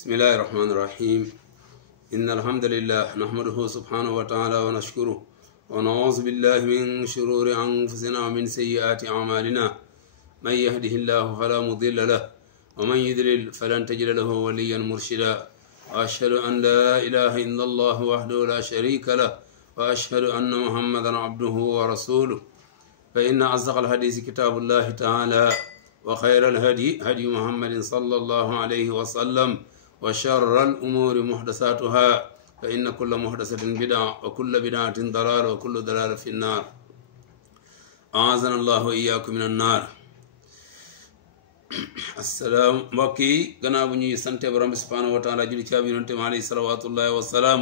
بسم الله الرحمن الرحيم إن الحمد لله نحمده سبحانه وتعالى ونشكره ونعوذ بالله من شرور أنفسنا ومن سيئات أعمالنا من يهده الله فلا مضل له ومن يضلل فلن تجد له وليا مرشدا وأشهد أن لا إله إلا الله وحده لا شريك له وأشهد أن محمدا عبده ورسوله فإن أصدق الحديث كتاب الله تعالى وخير الهدي هدي محمد صلى الله عليه وسلم وشر الأمور محدثاتها فإن كل محدثة بدعة وكل بدعة ضلالة وكل ضلالة في النار أعاذنا الله وإياكم من النار السلام بكي غنا بني سانتي برام سبحانه وتعالى جولي تي يونت عليه صلوات الله والسلام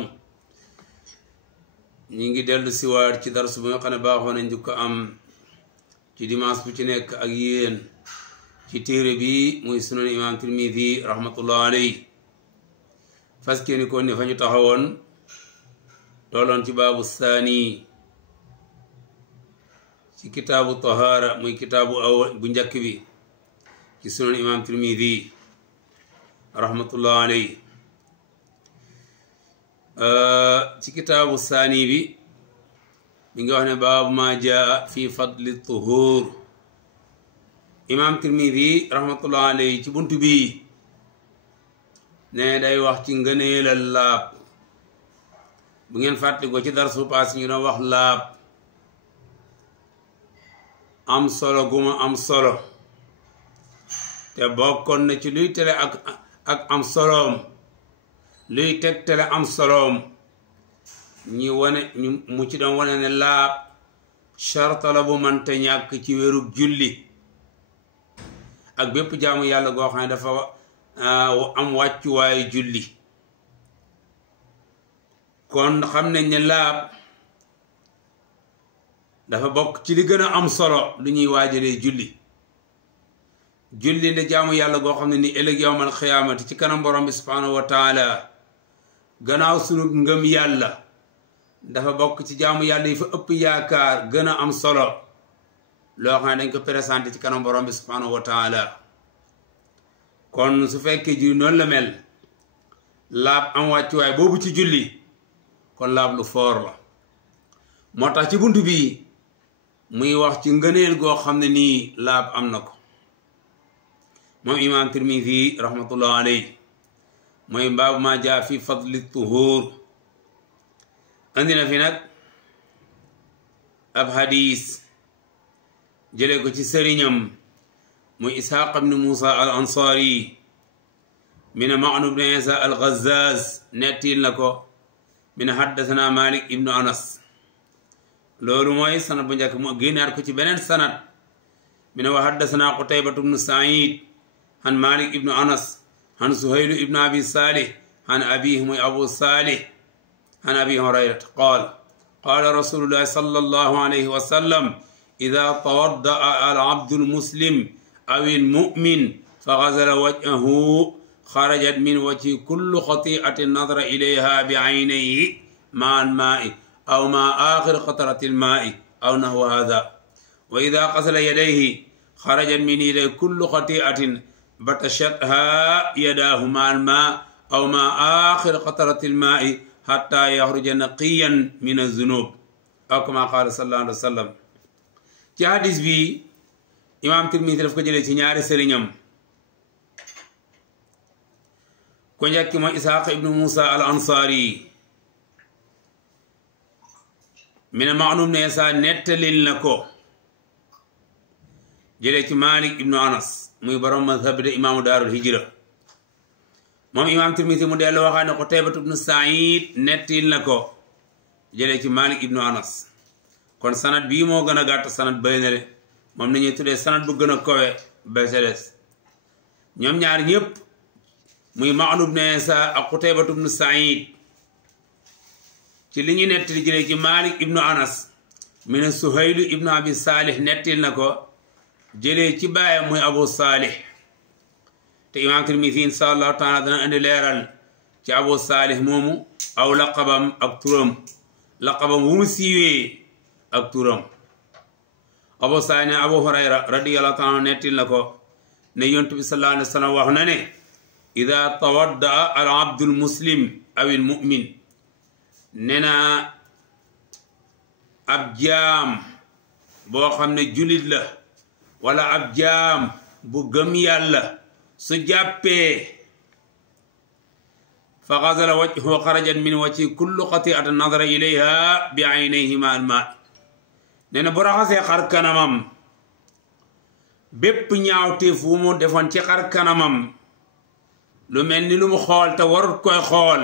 نيغي دلو سي وار ci درس bu nga xamne baaxo nañ ko am ci dimanche bu ci nek ak yeen ci téré bi muy sunan imam Tirmidhi rahmatullah alayhi faskeni ko ni fañu taxawon tolon ci babu thani ci kitabu tahara muy kitabu bu njëkk bi ci sunan imam Tirmidhi rahmatullah alayhi ci kitabu thani bi mi ngi wax ne babu ma jaa fi fadli tuhur imam Tirmidhi rahmatullah alayhi ci buntu bi ne day wax ci ngëneelal laab bu ngeen fàttali ko ci darsu paas ñu doon wax laab am solo guma am solo te bokkoon na ci luy tele ak am soloom luy tegtale am soloom ñi wane ñu mu ci doon wane ne laab sharta la bu mënta ñàkk ci wérug julli ak bépp jaamu yàlla goo xam ne dafa am wàccuwaayu julli kon xam nañ ne laab dafa bokk ci li gën a am solo lu ñuy waajalee julli la jaamu yàlla goo xam ne ni ëllëg yawmal xiyaamati ci kanam borom bi subhaanahu wa taala gannaaw sunu ngëm yàlla dafa bokk ci jaamu yàlla yi fa ëpp yaakaar gën a am solo loo xam ne dañ ko présenté ci kanam borom bi subhaanahu wa taala kon su fekkee ji noonu la mel laab am wàccuwaay boobu ci julli kon laab lu foor la moo tax ci buntu bi muy wax ci ngëneel goo xam ne nii laab am na ko moom imam Tirmidhi rahmatullah alayhi mooy baabu ma jaa fi fadli tuhur andi na fi nag ab hadis jëlee ko ci sëriñam muy Ishaq ibn Musa al Ansari min Ma'nu ibn Isa al Ghazzaz nettil na ko min haddathana Malik ibn Anas loolu mooy sanad bu njëkk mu génnaat ko ci beneen sanad min wa haddathana Qutayba ibn Sa'id an Malik ibn Anas an Suhayl ibn Abi Salih an abihi muy Abu Salih an Abi Hurayrata qala Rasulullah sallallahu alayhi wa sallam idha tawadda'a al-'abdu al-muslim أو المؤمن فغسل وجهه خرجت من وجه كل خطيئة نظر إليها بعينيه مع الماء أو مع آخر قطرة الماء أو نحو هذا وإذا غسل يديه خرجت من يديه كل خطيئة بطشتها يداه مع الماء أو مع آخر قطرة الماء حتى يخرج نقيا من الذنوب أو كما قال صلى الله عليه وسلم في حديث بي imam Tirmidhi daf ko jëlee ci ñaari sëriñam ko njëkk mooy Ishaq ibnu Musa al Ansari min Ma'nu ibn Isa nettalil na ko jëlee ci Malik ibnu Anas muy borom mazhab de imaamu daarul hijra moom imam Tirmidhi mu dellu waxaa ne Qutayba ibnu Sa'id nettil na ko jëlee ci Malik ibnu Anas kon sanad bii moo gën a gàtt sanad bëri na le moom nañuy tuddee sanad bu gën a kowe Mercedes ñoom ñaar ñëpp muy Ma'nu ibn Isa ak Qutayba ibn Sa'id ci li ñu nettali jëlee ci Malik ibnu Anas mi ne Suhayl ibnu Abi Salih nettil na ko jëlee ci baayam muy Abu Salih te imam Tirmidhi insha allahu taala dana indi leeral ci Abu Salih moomu aw laqabam ak turam laqabam wu mu siiwee ak turam Abu Salih Abu Hurayra radiyallahu taala nettil na ko ne yonent bi sallallahu alayhi wa sallam wax na ne ida tawaddaa al abdul muslim aw il mu'min nee na ab jaam boo xam ne julit la wala ab jaam bu gëm yàlla su jàppee fa xasala wajhu xarajat min wajhi kullu xati'atin nadara ilayha bi aynayhi ma al ma nee na bu raxasee xar kanamam bépp ñaawteef wu mu defoon ci xar kanamam lu mel ni lu mu xool te warut koy xool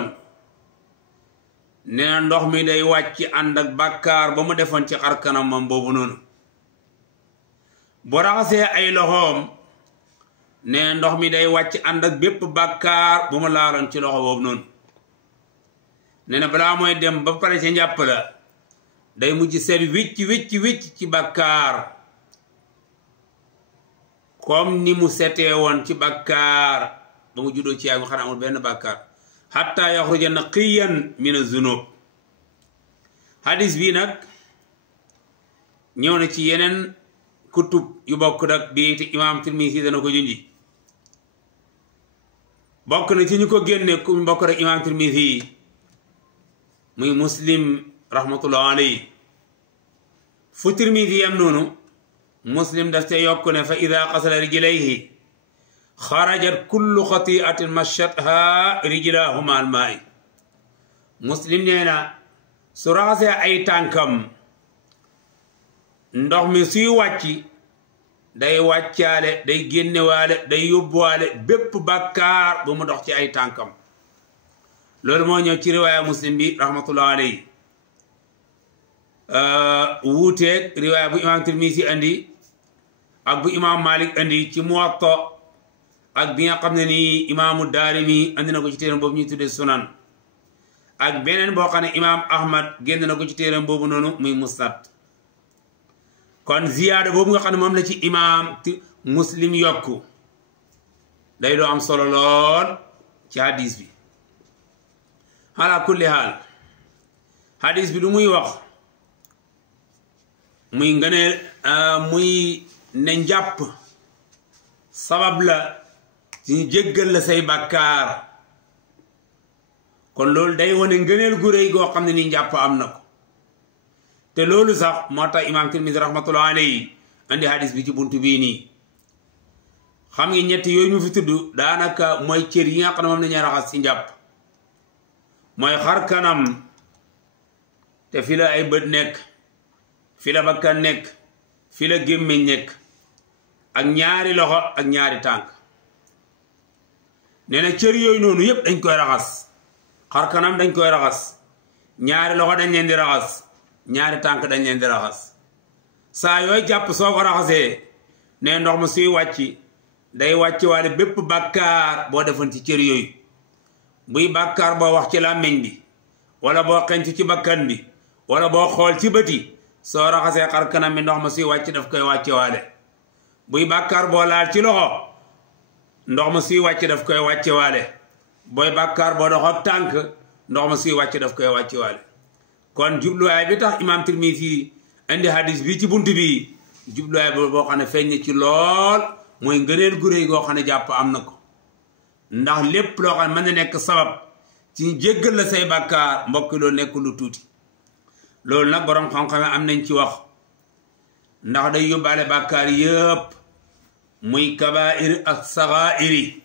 nee na ndox mi day wàcc ànd ak bàkkaar ba mu defoon ci xar kanamam boobu noonu bu raxasee ay loxoom nee na ndox mi day wàcc ànd ak bépp bàkkaar bu mu laaloon ci loxo boobu noonu nee na balaa mooy dem ba pare ca njàpp la day mujj seet wicc ci bàkkaar comme ni mu setee woon ci bàkkaar ba mu juddoo ci yaay mu xanaa amul benn bàkkaar hatta yaxruja naqiyan min az-zunub hadis bii nag ñëw na ci yeneen kutub yu bokk nag bii te imaam Tirmisi dana ko junji bokk na ci ñu ko génne ku bokk rek imaam Tirmisi muy Muslim rahmatullah alayhi fu Tirmisi yam noonu Muslim daf te yokk ne fa ida xasala rijlayhi xarajat kullu xatiatin mashatha rijlahuma al maai Muslim nee na su raxasee ay tànkam ndox mi suy wàcc day wàccaale day génnewaale day yóbbuwaale bépp bàkkaar bu mu dox ci ay tànkam loolu moo ñëw ci riwaaya Muslim bi rahmatullah alayhi wuuteeg riwaaya bu imaam Tirmisi andi ak bu imaam Malik andi ci Muwatta ak bi nga xam ne nii imaamu Daarimi andi na ko ci téeram boobu ñuy tuddee sunan ak beneen boo xam ne imaam Ahmad génn na ko ci téeram boobu noonu muy Musnad kon ziyaada boobu nga xam ne moom la ci imaam Muslim yokku day doo am solo lool ci hadis bi ala kulli haal hadis bi du muy wax muy ngëneel muy ne njàpp sabab la ci jéggal la say bàkkaar kon loolu day wane ngëneel gu rëy goo xam ne ni njàpp am na ko te loolu sax moo tax imaam Tirmisi rahmatullah alayhi andi hadis bi ci buntu bii nii xam nga ñett yooyu ñu fi tudd daanaka mooy cër yi nga xam ne moom la ñuy raxas ci njàpp mooy xar kanam te fi la ay bët nekk fi la bakkan nekk fi la gémmiñ nekk ak ñaari loxo ak ñaari tànk nee na cër yooyu noonu yépp dañ koy raxas xar kanam dañ koy raxas ñaari loxo dañ leen di raxas ñaari tànk dañ leen di raxas saa yooy jàpp soo ko raxasee ne ndox ma suy wàcc day wàcc waale bépp bàkkaar boo defoon ci cër yooyu buy bàkkaar boo wax ci làmmiñ bi wala boo xencu ci bakkan bi wala boo xool ci bëti soo raxasee xar kanam bi ndox ma suy wàcc daf koy wàcce waale buy bàkkaar boo laal ci loxo ndox ma suy wàcc daf koy wàcce waale booy bàkkaar boo dox ak tànk ndox ma suy wàcc daf koy wàcce waale kon jubluwaay bi tax imaam Tirmisi indi hadis bi ci bunt bi jubluwaay boo xam ne feeñ na ci lool mooy ngëneel gu réy goo xam ne jàpp am na ko ndax lépp loo xam ne mën na nekk sabab ci jéggal la say bàkkaar mbokk loolu nekk lu tuuti loolu nag borom xam-xam am nañ ci wax ndax day yóbbaale bàkkaar yëpp muy kabair ak saxairi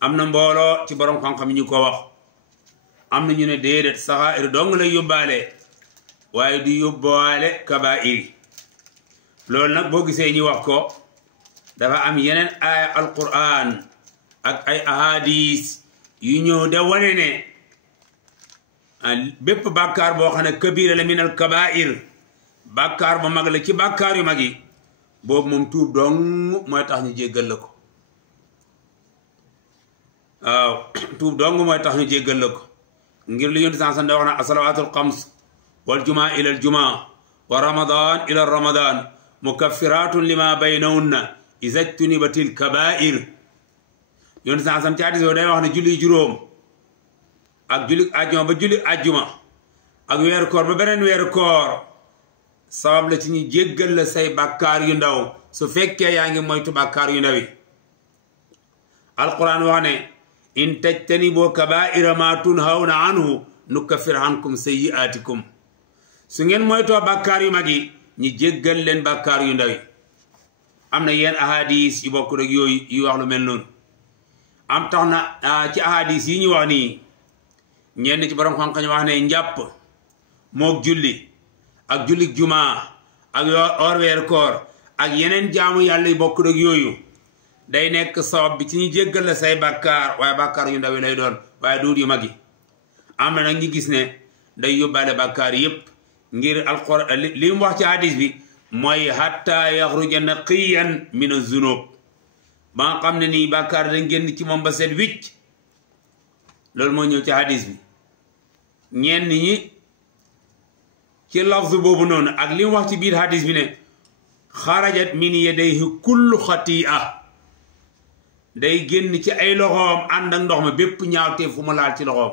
am na mbooloo ci borom xam-xam ñu ko wax am na ñu ne déedéet saxair dong lay yóbbaale waaye du yóbbaale kabair loolu nag boo gisee ñu wax ko dafa am yeneen aaya alquran ak ay ahadis yu ñëw de wane ne bépp bàkkaar boo xam ne kabira la min al kabair bàkkaar ba mag la ci bàkkaar yu mag yi boobu moom tuub dong mooy tax ñu jéggal la ko waaw tuub dong mooy tax ñu jéggal la ko ngir li yonent san da wax na asalawaatul xams wal jumaa ila al jumaa wa ramadan ila ramadan mukaffiratun lima baynahunna izajtunibatil kabair yonent san ci hadis day wax ne julli juróom ak julli ajjuma ba julli ajjuma ak weeru koor ba beneen weeru koor sabab la ci ñu jéggal la say bàkkaar yu ndaw su fekkee yaa ngi moytu bàkkaar yu ndaw yi alquran wax ne in tajtanibu kabaira ma tunhawna anhu nukaffir ankum sayyi'atikum su ngeen moytoo bàkkaar yu mag yi ñi jéggal leen bàkkaar yu ndaw yi am na yenn ahadis yu bokk rek yooyu yu wax lu mel noonu am tax na ci ahadis yi ñu wax nii ñenn ci borom xam-xam wax ne njàpp mook julli ak julli jumaa ak or weer koor ak yeneen jaamu yàlla yu bokk rek yooyu day nekk sabab bi ci ñu jéggal la say bàkkaar waaye bàkkaar yu ndaw yi lay doon waaye duut yu mag yi am na nag ñu gis ne day yóbbaale bàkkaar yépp ngir alquran li mu wax ci hadis bi mooy hatta yaxruja naqiyan min az-zunub ba nga xam ne nii bàkkaar dañ génn ci moom ba set wicc loolu moo ñëw ci hadis bi ñenn ñi ci lafzu boobu noonu ak li mu wax ci biir hadis bi ne xarajat min yadayhi kullu xati'a day génn ci ay loxoom ànd ak ndox ma bépp ñaawtee fu mu laal ci loxoom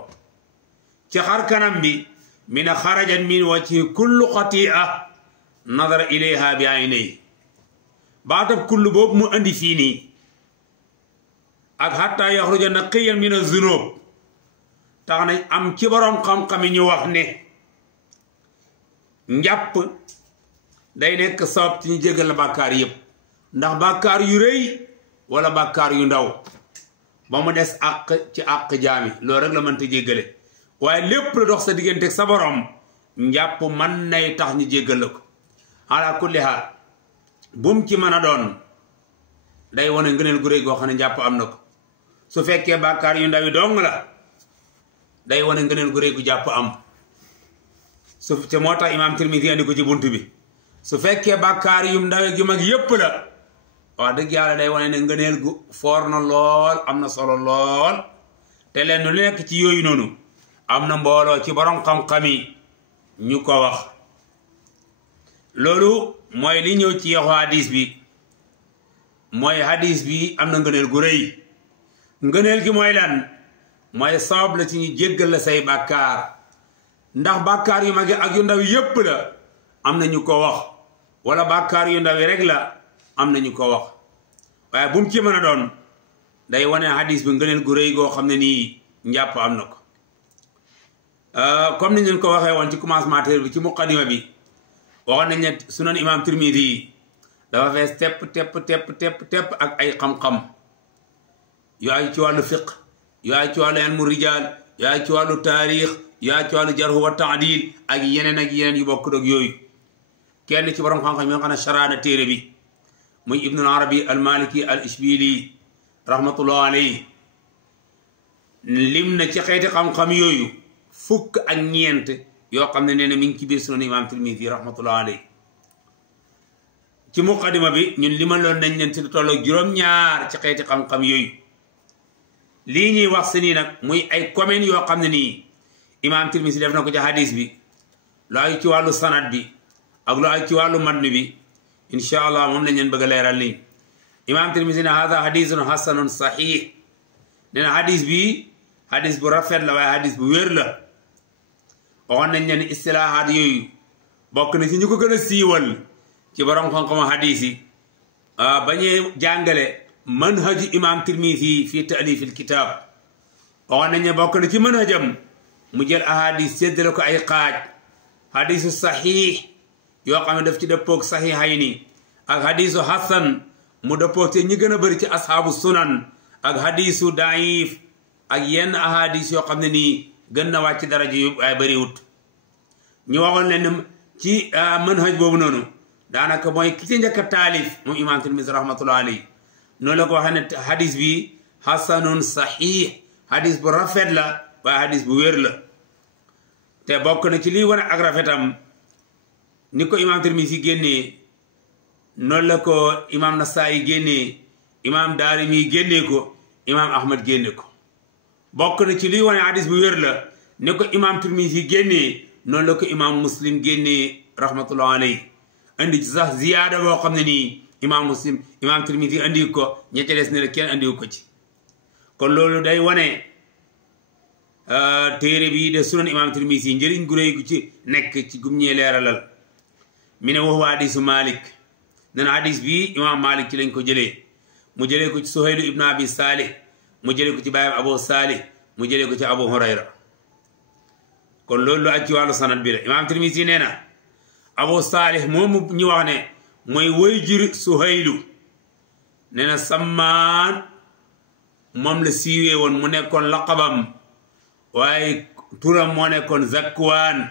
ci xar kanam bi mi ne xarajat min wajhi kullu xati'a nadara ilayha bi aynayhi baatab kullu boobu mu andi fii nii ak hatta yaxruja naqiyan min az-zunub tax nañ am ci borom xam-xam yi ñu wax ne njàpp day nekk sabab ci ñu jégal la bàkkaar yépp ndax bàkkaar yu rëy wala bàkkaar yu ndaw ba mu des àq ci àq jaami loolu rek la mënta jéggale waaye lépp la dox sa diggante sa borom njàpp man nay tax ñu jéggal la ko ala kulli haal bum ci mën a doon day wane ngëneel gu rëy goo xam ne njàpp am na ko su fekkee bàkkaar yu ndaw yi dong la day wane ngëneel gu rëy gu jàpp am su te moo tax imaam Tirmidi andi ko ci bunt bi su fekkee bàkkaar yu ndaw yu mag yépp la wax dëgg yàlla day wane ne ngëneel gu foor na lool am na solo lool te leen lu nekk ci yooyu noonu am na mbooloo ci borom xam-xam yi ñu ko wax loolu mooy li ñëw ci yaxu hadis bi mooy hadis bi am na ngëneel gu rëy ngëneel gi mooy lan mooy sabab la ci ñu jéggal la say bàkkaar ndax bàkkaar yu mag ak yu ndaw yépp la am na ñu ko wax wala bàkkaar yu ndaw yi rek la am na ñu ko wax waaye bu mu ci mën a doon day wane hadis bi ngëneel gu rëy goo xam ne nii njàpp am na ko comme ni ñu ko waxee woon ci commencement téere bi ci muqaddima bi waxoon nañ ne sunan imam Tirmidi dafa fees tepp ak ay xam-xam yu ay ci wàllu fiq yu ay ci wàllu ilmu rijal yu ay ci wàllu taarix yu ay ci wàllu jarhu wa taadil ak yeneen yu bokk ak yooyu kenn ci borom xam-xam yi nga xam ne sharaana téere bi muy ibnul arabi al maliki al ishbili rahmatullah alayhi lim na ci xeeti xam-xam yooyu fukk ak ñeent yoo xam ne nee na mi ngi ci biir sunan imam Tirmidi rahmatullah alayhi ci muqaddima bi ñun limaloon nañ leen ci lu tolloog juróom-ñaar ci xeeti xam-xam yooyu lii ñuy wax si nii nag muy ay communes yoo xam ne nii imam Tirmidi def na ko ci hadis bi lu ay ci wàllu sanad bi ak lu ay ci wàllu matn bi incha allah moom lañ leen bëgg a leeral nii imam Tirmidi ne hada hadisun hasanun sahih nee na hadis bi hadis bu rafet la waaye hadis bu wér la waxoon nañ leen istilahaat yooyu bokk na ci ñu ko gën a siiwal ci borom xam-xam hadis yi bañee jàngale manhaju imam Tirmidi fi taalifil kitab waxoon nañ ne bokk na ci manhajam mu jël ahadis séddale ko ay xaaj hadisu sahih yoo xam ne daf ci dëppoog sahihayni ak hadisu hasan mu dëppoog te ñi gën a bëri ci ashaabu sunan ak hadisu daif ak yenn ahadis yoo xam ne nii gën na wàcc daraja yu ay bëriwut ñu waxoon leen ci manhaj boobu noonu daanaka mooy ki ci njëkk a taalif moom imam Tirmidi rahmatullah alayhi noonu la ko waxee ne hadis bi hasanun sahih hadis bu rafet la waaye hadis bu wér la te bokk na ci liy wane ak rafetam ni ko imam Tirmidi génnee noonu la ko imam Nasaayi génnee imam Daarimi génnee ko imam Ahmad génne ko bokk na ci liy wane hadis bu wér la ni ko imam Tirmidi génnee noonu la ko imam Muslim génnee rahmatullah alayhi andi ci sax ziyaada boo xam ne nii imam Tirmidi andi ko ña ca des ne la kenn andiwu ko ci kon loolu day wane téere bi de sunan imam Tirmidi njëriñ gu réy gu ci nekk ci gum ñee leeralal mi ne waxu hadisu Malik nena hadis bi imam Malik ci lañ ko jëlee mu jëlee ko ci Suhaylu ibnu Abi Salih mu jële ko ci baayam Abu Salih mu jële ko ci Abu Hurayra kon loolu lu aj ci wàllu sanad bi la imaam Tirmisi nee na Abu Salih moomu ñu wax ne mooy woy jur Suhaylu nee na Sammaan moom la siiwee woon mu nekkoon laqabam waaye turam moo nekkoon Zakwaan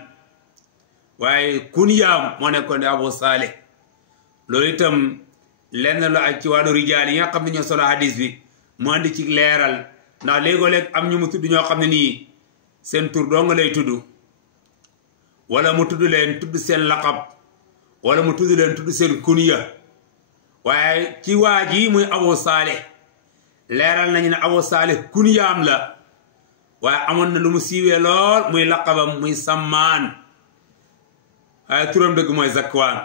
waaye kunyaam moo nekkoon di Abu Salih loolu itam lenn lu aj ci wàllu rijaal yi nga xam ne ñoo solo hadis bi mu andi ci leeral ndax léegoo-léeg am ñu mu tudd ñoo xam ne nii seen tur doo nga lay tudd wala mu tudd leen tudd seen laqab wala mu tudd leen tudd seen kunya waaye ci waa ji muy Abu Salih leeral nañu ne Abu Salih kunyaam la waaye amoon na lu mu siiwee lool muy laqabam muy Sammaan waaye turam dëgg mooy Zakwaan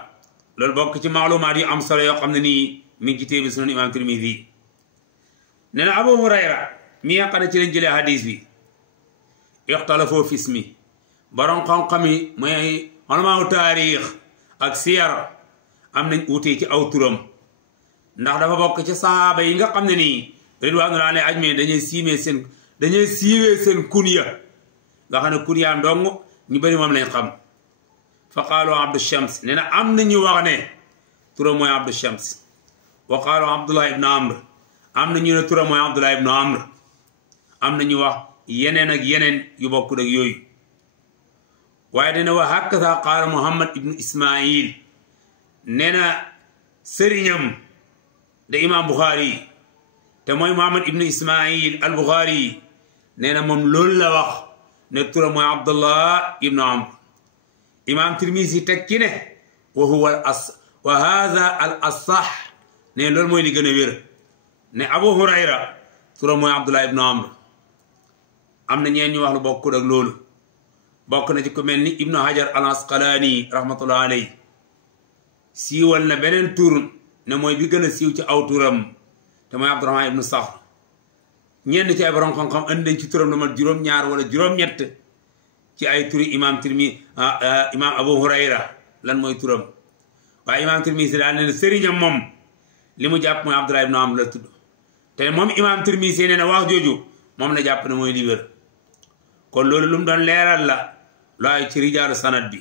loolu bokk ci maalumaat yu am solo yoo xam ne nii mi ngi ci téere bi Sunan Imaam Tirmidi nee na Abu Hurayra mi nga xam ne ci lañ jëlee hadis bi ixtalafoo fi ismi borom xam-xam yi mooy ulamaaw taarix ak siyar am nañ uutee ci aw turam ndax dafa bokk ci sahaaba yi nga xam ne nii ridwanullahi alayhim ajma'iin dañuy siiwee seen kunya nga xam ne kunyaam dong ñu bëri moom lañ xam fa qaalu Abdu Shams nee na am na ñu wax ne turam mooy Abdu Shams wa qaalu Abdullah ibn Amr am na ñu ne turam mooy Abdullah ibn Amr am na ñu wax yeneen ak yeneen yu bokkul ak yooyu waaye dana wa hakaza qaala Muhammad ibn Ismail nee na sëriñam de imam Bukhari te mooy Muhammad ibn Ismail al Bukhari nee na moom loolu la wax ne turam mooy Abdullah ibn Amr imam Tirmisi teg ci ne wa hadha al asah ne loolu mooy li gën a wér ne Abu Hurayra turam mooy Abdullah ibn Amr am na ñeen ñu wax lu bokkul ak loolu bokk na ci ku mel ni Ibnu Hajar al Asqalaani rahmatullah alayhi siiwal na beneen tur ne mooy bi gën a siiw ci aw turam te mooy Abdurahmaan ibnu Saxr ñenn ci ay borom xam-xam andi nañ ci turam lu mat juróom-ñaar wala juróom-ñett ci ay turi imam imam Abu Hurayra lan mooy turam waaye imam Tirmisi daal ne sëriñam moom li mu jàpp mooy Abdullah ibn Amr la tudd te moom imam Tirmisi nee na wax jooju moom la jàpp ne mooy li wér kon loolu lu mu doon leeral la looy ci rijaalu sanad bi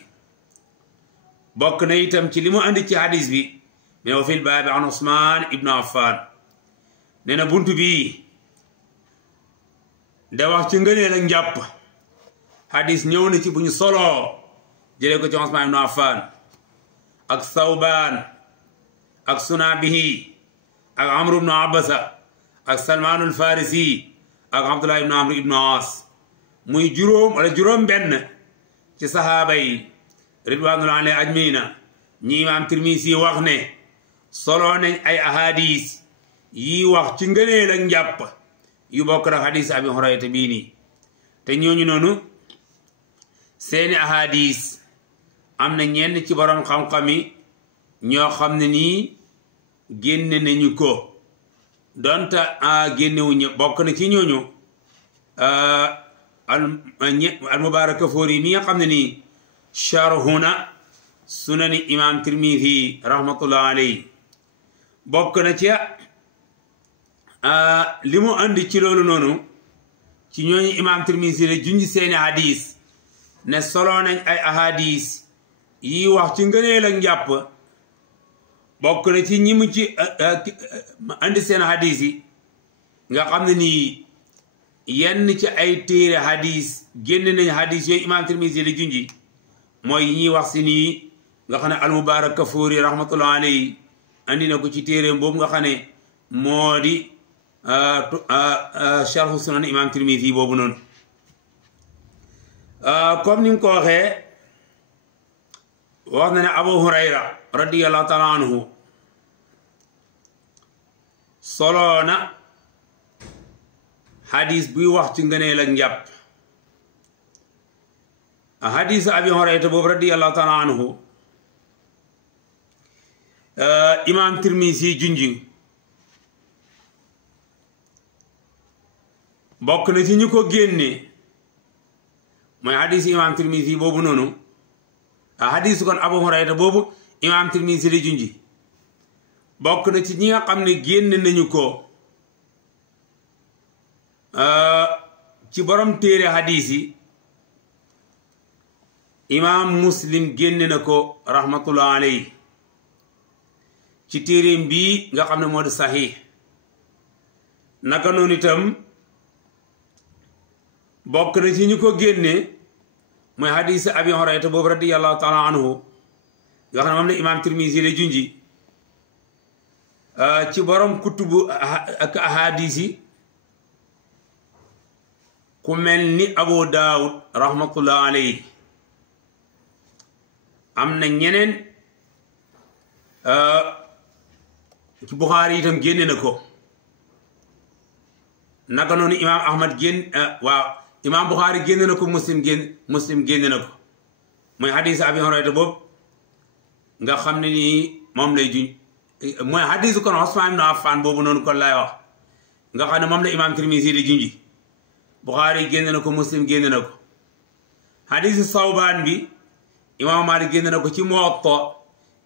bokk na itam ci li mu andi ci hadis bi mais wa fil baabi an Usmaan ibnu Affan nee na buntu bii da wax ci ngëneel ak njàpp hadis ñëw na ci bu ñu soloo jëlee ko ci Usmaan ibnu Affan ak Sawbaan ak Sunaabihi ak Amru ibnu Abasa ak Salmaanul Farisi ak Abdullah ibnu Amr ibnu Aas muy juróom wala juróom benn ci sahaaba yi ridwanullahi alayhim ajma'iina ñi imaam Tirmisi wax ne soloo nañ ay ahadis yi wax ci ngëneel ak njàpp yu bokk ak hadis Abi Hurayra bii nii te ñooñu noonu seeni ahadis am na ñenn ci borom xam-xam yi ñoo xam ne nii génne nañu ko donte génnewuñu bokk na ci ñooñu al Mubarakfuri mi nga xam ne nii sharhuna sunani imam Tirmisi rahmatullah alayhi bokk na ci li mu andi ci loolu noonu ci ñooñu imam Tirmisi la junj seeni hadis ne solo nañ ay ahadis yi wax ci ngëneel ak njàpp bokk na ci ñi mu ci andi seen hadis yi nga xam ne nii yenn ci ay téere hadis génn nañ hadis yooyu imam Tirmisi la junji mooy ñiy wax si nii nga xam ne al-Mubarakfuri rahmatullah alayhi andi na ko ci téere boobu nga xam ne moo di sharhu sunan imam Tirmisi boobu noonu comme ni mu ko waxee wax na ne Abu Hurayra radiyallahu taala anhu solo na hadis buy wax ci ngëneel ak njàpp hadis Abi Hurayra boobu radiyallahu taala anhu imam Tirmisi junji bokk na ci ñu ko génne mooy hadis imam Tirmisi boobu noonu hadis kon Abu Hurayra boobu imam Tirmisi la junji bokk na ci ñi nga xam ne génn nañu ko ci borom téere hadis yi imaam Muslim génne na ko rahmatullah alayhi ci téereem bii nga xam ne moo di saxiix naka noonu itam bokk na ci ñu ko génne mooy hadis abi Hurayra boobu radiyallahu taala anhu nga xam ne moom la imaam Tirmisi la junji ci borom kutubu ak ahadis yi ku mel ni Abu Daawud rahmatullah alayhi am na ñeneen ci Buxaari itam génne na ko naka noonu imaam Ahmad imaam Buxaari génne na ko Muslim génne na ko mooy hadis abi Hurayra boobu nga xam ne nii moom lay juñ mooy hadis kon Usmaan ibn Affaan boobu noonu kon lay wax nga xam ne moom la imaam Tirmisi di junji Buxaari génne na ko Muslim génne na ko hadis Sawbaan bi imaam Maalik génne na ko ci Muwatta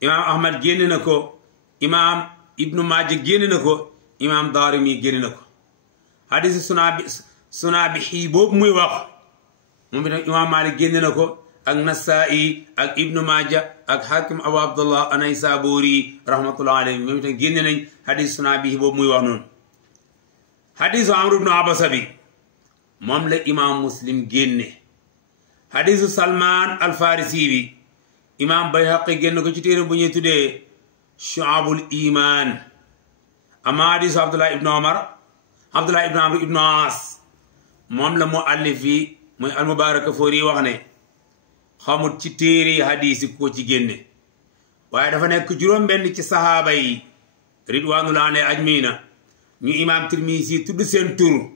imaam Ahmad génne na ko imaam Ibnu Maaja génne na ko imaam Daarimi génne na ko hadis Sunaabihi boobu muy wax moom itam imaam Maalik génne na ko ak Nasaa'i ak Ibnu Maaja ak Hakim Abu Abdullah An-Naysaburi rahmatullah alayhi moom itam génne nañ hadis Sunaabihi boobu muy wax noonu hadisu Amru ibnu Abasa bi moom la imaam Muslim génne hadisu Salman al-Farisi bi imaam Bayhaqi génn ko ci téere bu ñuy tuddee Shu'abul Iman ama hadisu Abdullah ibnu Amr ibnu As moom la muallif yi muy al-Mubarakfuri wax ne xamut ci téere hadis yi ko ci génne waaye dafa nekk juróom-benn ci sahaaba yi ridwanullahi alayhim ajmaina ñu imaam Tirmisi tudd seen tur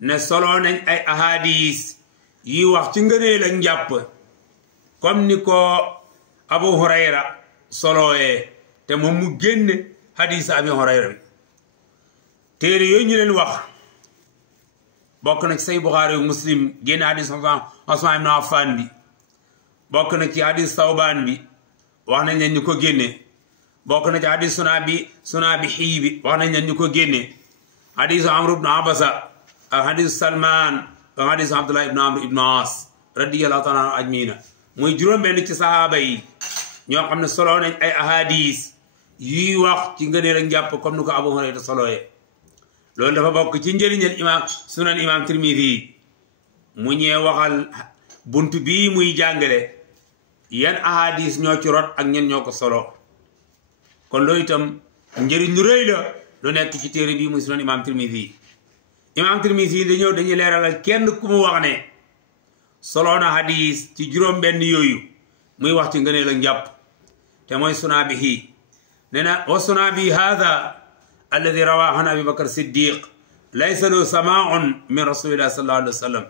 ne solo nañ ay ahadis yi wax ci ngëneel ak njàpp comme ni ko Abu Hurayra solowee te moom mu génne hadis Abi Hurayra bi téere yooyu ñu leen wax bokk na ci say Buxaari yu Muslim génne hadis Usmaan ibn Affaan bi bokk na ci hadis Sawbaan bi wax nañ leen ñu ko génne bokk na ci hadis Sunaabihi bi wax nañ leen ñu ko génne hadis Amr ibn Abasa ak hadis Salman ak hadis Abdullah ibn Amr ibn As radiyallahu taala ajmina muy juróom-benn ci sahaaba yi ñoo xam ne solo nañ ay ahadis yuy wax ci ngëneel ak njàpp comme ni ko Abu Hurayra solooyee loolu dafa bokk ci njëriñal sunan imaam Tirmidi mu ñee waxal bunt bii muy jàngale yan ahadis ñoo ci rot ak ñen ñoo ko solo kon loolu itam njëriñ lu rëy la lu nekk ci téere bii muy sunan imaam Tirmidi imaam Tirmisi dañuy leeralal kenn ku mu wax ne solo na hadis ci juróom-benn yooyu muy wax ci ngëneel ak njàpp te mooy Sunaabihi nee na wa Sunaabihi haada alladi rawaa an Abi Bakr Siddiq laysa lahu samaun min rasulillahi sallallahu alayhi wa sallam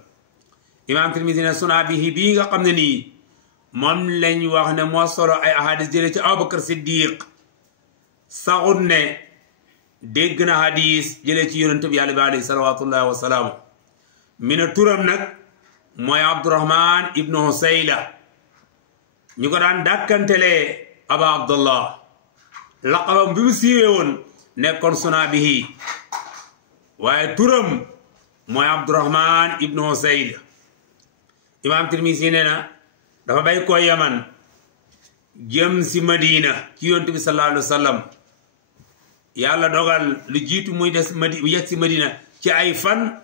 imaam Tirmisi ne Sunaabihi bii nga xam ne nii moom lañ wax ne moo solo ay ahadis jële ci Abu Bakr Siddiq saxut ne dégg na hadis jëlee ci yonent bi yàlla bi alayhi salawatullahi wa salaamu mi ne turam nag mooy Abdurahman ibnu Husayla ñu ko daan dàkkantelee Aba Abdullah laqabam bi mu siiwee woon nekkoon Sunaabihi waaye turam mooy Abdurahman ibnu Husayla imaam Tirmisi nee na dafa bay ko Yaman jëm si Madina ci yonent bi sallallahu alayhi wa sallam yàlla dogal lu jiitu muy des yegg si Madina ci ay fan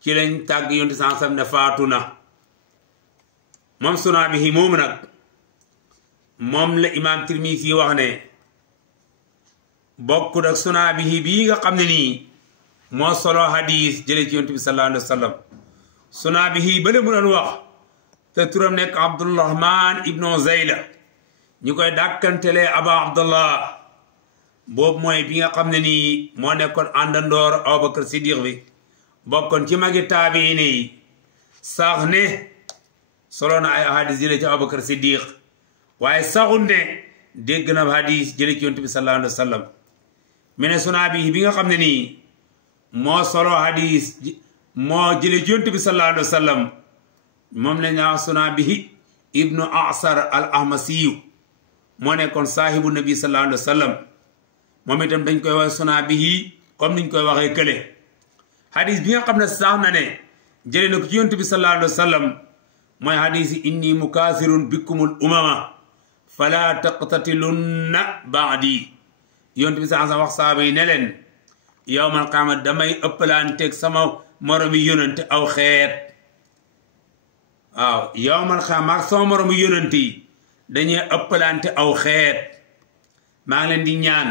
ci lañ tàgg yonent sansam ne faatu na moom Sunaabihi moomu nag moom la imaam Tirmisi wax ne bokkut ak Sunaabihi bii nga xam ne nii moo solo hadis jëlee ci yonent bi sallallahu alayhi wa sallam Sunaabihi bale mu doon wax te turam nekk Abdurahman ibnu Zayla ñu koy dàkkantelee Aba Abdullah boobu mooy bi nga xam ne nii moo nekkoon àndandoor Abubakar Siddiq bi bokkoon ci magi taabiin yi sax ne solo na ay hadis jële ci Abubakar Siddiq waaye saxul ne dégg na hadis jële ci yonent bi sallallahu alayhi wa sallam mi ne Sunaabihi bi nga xam ne nii moo solo hadis moo jële ci yonent bi sallallahu alayhi wa sallam moom la ñaa Sunaabihi ibnu Asar al Ahmasiyu moo nekkoon saahibu nabi sallallahu alayhi wa sallam moom itam dañ koy wax Sunaabihi comme niñ koy waxee kële hadis bi nga xam ne sax na ne jëlee na ko ci yonent bi sallallahu alayhi wa sallam mooy hadis inni mukaasirun bikumul umama fala taqtatilunna baadi yonent bi sallallahu alayhi wa sallam wax saaba yi ne leen yawmal qiyaama damay ëppalanteeg sama moromi yonent aw xeet waaw yawmal qiyaama ak sama moromi yonent yi dañuy ëppalante aw xeet maa ngi leen di ñaan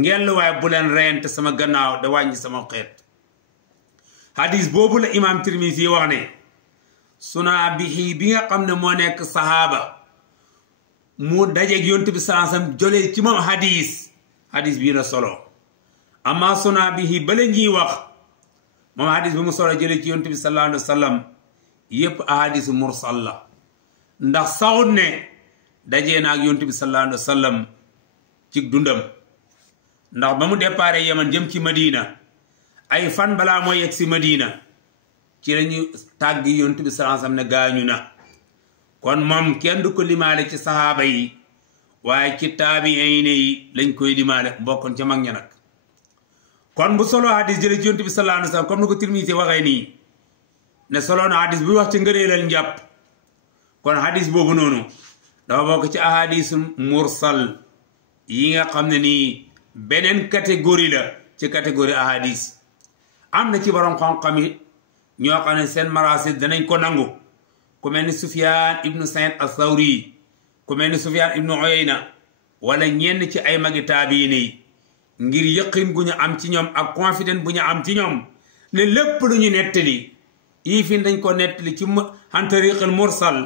ngeen waaye bu leen reyante sama gannaaw da wàññi sama xeet hadis boobu la imam Tirmisi wax ne sunaa bihi bi nga xam ne moo nekk sahaaba mu dajeeg yonent bi sallallahu alayhi wasallam jolee ci moom hadis bii la solo amma sunaa bihi bala ñuy wax moom hadis bi mu solo jëlee ci yonent bi sallallahu alayhi wasallam yépp ahadisu mursal la ndax saxut ne dajee na ak yonent bi sallallahu alayhi wasallam ci dundam ndax ba mu déparé Yaman jëm ci Madina ay fan balaa mooy yegg si Madina ci lañu tàgg yonent bi sallallahu alayhi wasallam ne gaañu na kon moom kenn du ko limaale ci sahaaba yi waaye ci taabi'iin yi lañ koy limaale mbokkoon ca mag ña nag kon bu solo hadis jële ci yonent bi sallallahu alayhi wasallam comme ni ko Tirmisi waxee nii ne solo na hadis bu wax ci ngëneelal njàpp kon hadis boobu noonu dafa bokk ci ahadisu mursal yi nga xam ne nii beneen catégorie la ci catégorie ahadis am na ci borom xam-xam yi ñoo xam ne seen marasil danañ ko nangu ku mel ni Sufyaan ibnu Saïd as-Sawri ku mel ni Sufyaan ibnu Uyayna wala ñenn ci ay magi taabiin yi ngir yëqin gu ñu am ci ñoom ak confidence bu ñu am ci ñoom ne lépp lu ñu nettali yii fi dañ ko nettali ci an tariqil mursal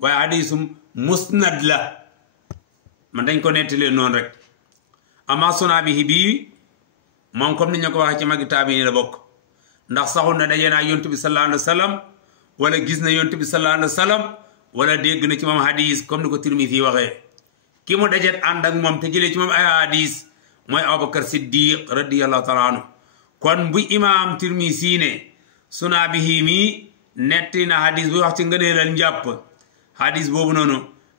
waaye hadisum musnad la man dañ ko nettalee noonu rek ama sunaa bihi bii moom comme ni ñu ko waxee ci magi taabiin la bokk ndax saxul na dajee naa yonent bi sallallahu alayhi wa sallam wala gis na yonent bi sallallahu alayhi wa sallam wala dégg na ci moom hadis comme ni ko Tirmisi waxee ki mu dajet ànd ak moom te jëlee ci moom ay hadis mooy Abubakar Siddiq radiyallahu taala anhu kon bu imaam Tirmisi ne sunaa bihi mi netti na hadis bu wax ci ngëneelal njàpp hadis boobu noonu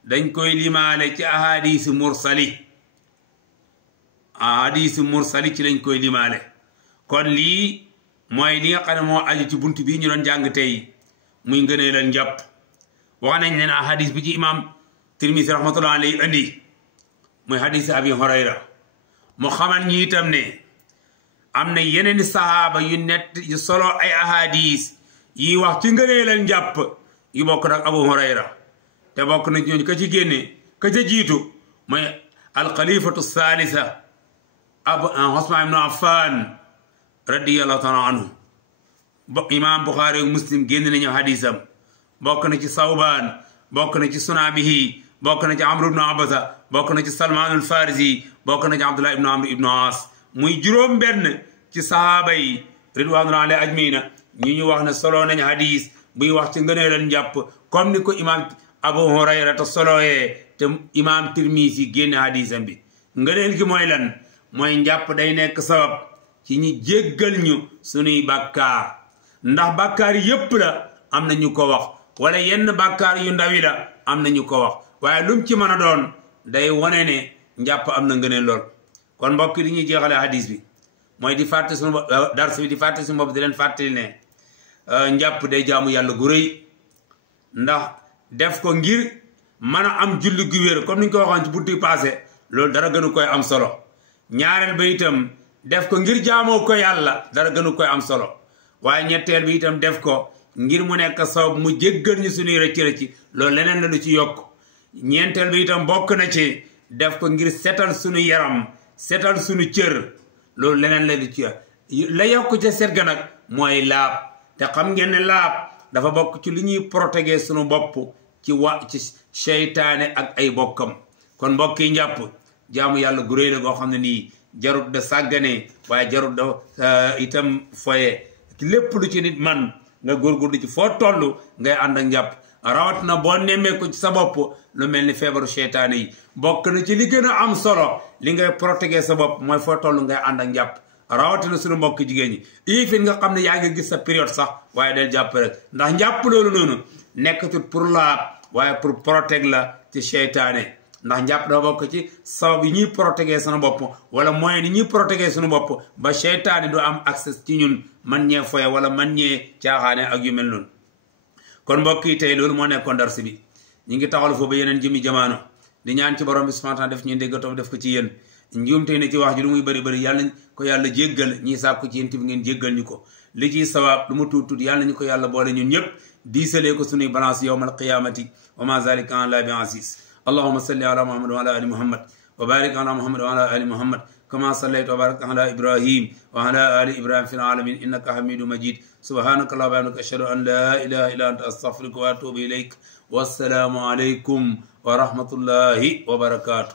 dañ koy limaale ci ahadis mursali ci lañ koy limaale kon lii mooy li nga xam ne moo aju ci bunt bii ñu doon jàng tey muy ngëneelal njàpp wax nañ leen hadis bi ci imam Tirmisi rahmatullahi alayhi andi muy hadis Abi Hurayra mu xamal ñi itam ne am na yeneen sahaaba yu solo ay ahadis yi wax ci ngëneelal njàpp yu bokk nag Abu Hurayra te bokk na ñooñu ka ci génne ka ca jiitu mooy alxalifatu salisa Usmaan ibnu Affan radiyallahu taala anhu imam Buxaari ak Muslim génn nañu hadisam bokk na ci Sawbaan bokk na ci Sunaabihi bokk na ci Amr ibnu Abasa bokk na ci Salmaanul Farisi bokk na ci Abdullah ibnu Amr ibnu As muy juróom benn ci sahaaba yi ridwanullahi alayhim ajmaina ñu wax ne solo nañ hadis buy wax ci ngëneelal njàpp comme ni ko imam Abu Hurayra te soloyee te imam Tirmisi génne hadisam bi ngëneel gi mooy lan mooy njàpp day nekk sabab ci ñi jéggal ñu sunuy bàkkaar ndax bàkkaar yépp la am na ñu ko wax wala yenn bàkkaar yu ndawi la am na ñu ko wax waaye lum ci mën a doon day wane ne njàpp am na ngëneel lool kon mbokk yi ñuy jeexale hadis bi mooy di fàtte suñu dars bi di fàtte suñu bopp di leen fàttali ne njàpp day jaamu yàlla gu rëy ndax def ko ngir mën a am julli gu wér comme ni ñu ko waxoon ci buntu passé loolu dara gënu koy am solo ñaareel ba itam def ko ngir jaamoo ko yàlla dara gënu koy am solo waaye ñetteel bi itam def ko ngir mu nekk sabab mu jéggal ñu suñuy rëcc-rëcc loolu leneen la lu ci yokk ñeenteel bi itam bokk na ci def ko ngir setal suñu yaram setal suñu cër loolu leneen la lu ci la yokk ca set ga nag mooy laab te xam ngeen ne laab dafa bokk ci li ñuy protéger suñu bopp ci seytaane ak ay bokkam kon mbokk yi njàpp jaamu yàlla gu réy la goo xam ne nii jarut da sàggane waaye jarut da itam foye lépp lu ci nit man nga góorgóorlu ci foo toll ngay ànd ak njàpp rawat na boo nemmee ko ci sa bopp lu mel ni feebaru seytaane yi bokk na ci li gën a am solo li ngay protéger sa bopp mooy foo toll ngay ànd ak njàpp rawatina suñu mbokk jigéen ñi ifin nga xam ne yaa ngi gis sa période sax waaye del jàpp rek ndax njàpp loolu noonu nekkatul pour laab waaye pour protéger la ci seytaane ndax njàpp dafa bokk ci sabab yi ñuy protéger sunu bopp wala moyen yi ñuy protéger sunu bopp ba seytaane du am accès ci ñun man ñee foye wala man ñee caaxaane ak yu mel noonu kon mbokk yi tey loolu moo nekkoon darsi bi ñi ngi taxawal foofu ba yeneen jëmi jamono di ñaan ci borom bi subhanahu wa ta'ala def ñu dégg topp def ko ci yéen njuumte ne ci wax ji lu muy bëri bëri yàlla ko yàlla jéggal ñi sàkku ci yéen bi ngeen jéggal ñu ko li ciy sawaab lu mu tuut tuut yàlla ñu ko yàlla boole ñun ñëpp diisalee ko sunuy balance yawmal qiyamati wa ma zalika ala bi aziz allahumma salli ala muhammad wa ala ali muhammad wa barik ala muhammad wa ala ali muhammad kama sallayta wa barakta ala ibrahim wa ala ali ibrahim fil alamin innaka hamidu majid subhanaka allahumma wa bihamdika ashhadu an la ilaha illa anta astaghfiruka wa atubu ilayk wassalamu alaykum wa rahmatullahi wa barakatuh